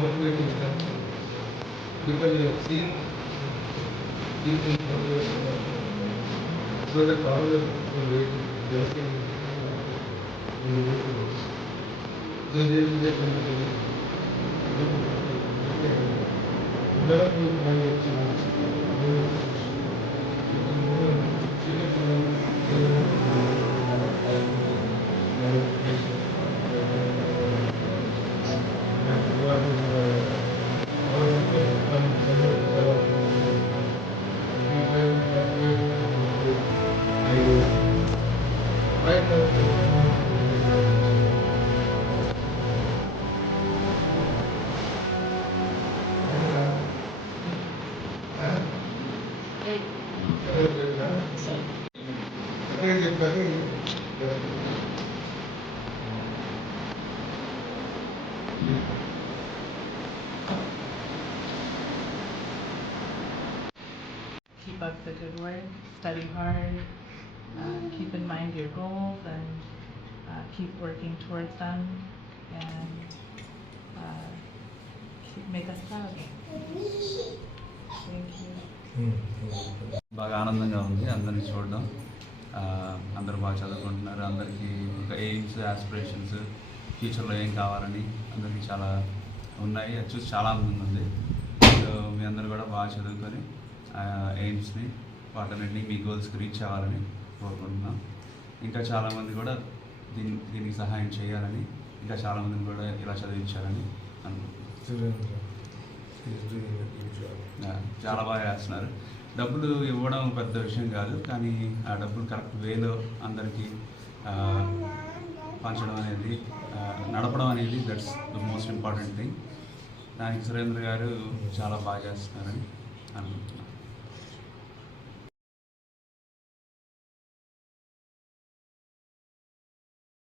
motivating something. Because you have seen people progress so the power of working so they will get learn with my Keep up the good work, study hard, keep in mind your goals, and keep working towards them, and make us proud. Thank you. బాగా ఆనందంగా ఉంది అందరినీ చూడడం. అందరూ బాగా చదువుకుంటున్నారు. అందరికీ ఒక ఎయిమ్స్, ఆస్పిరేషన్స్, ఫ్యూచర్లో ఏం కావాలని అందరికీ చాలా ఉన్నాయి. అది చూసి చాలా ఆనందంగా ఉంది. సో మీ అందరూ కూడా బాగా చదువుకొని ఎయిమ్స్ని, వాటన్నింటినీ మీ గోల్స్కి రీచ్ అవ్వాలని కోరుకుంటున్నాం. ఇంకా చాలామంది కూడా దీనికి సహాయం చేయాలని, ఇంకా చాలామందిని కూడా ఇలా చదివించాలని అనుకుంటున్నాం. చాలా బాగా చేస్తున్నారు. డబ్బులు ఇవ్వడం పెద్ద విషయం కాదు, కానీ ఆ డబ్బులు కరెక్ట్ వేలో అందరికీ పంచడం అనేది, నడపడం అనేది that's the most important thing. దానికి సురేంద్ర గారు చాలా బాగా చేస్తున్నారని అనుకుంటున్నాను.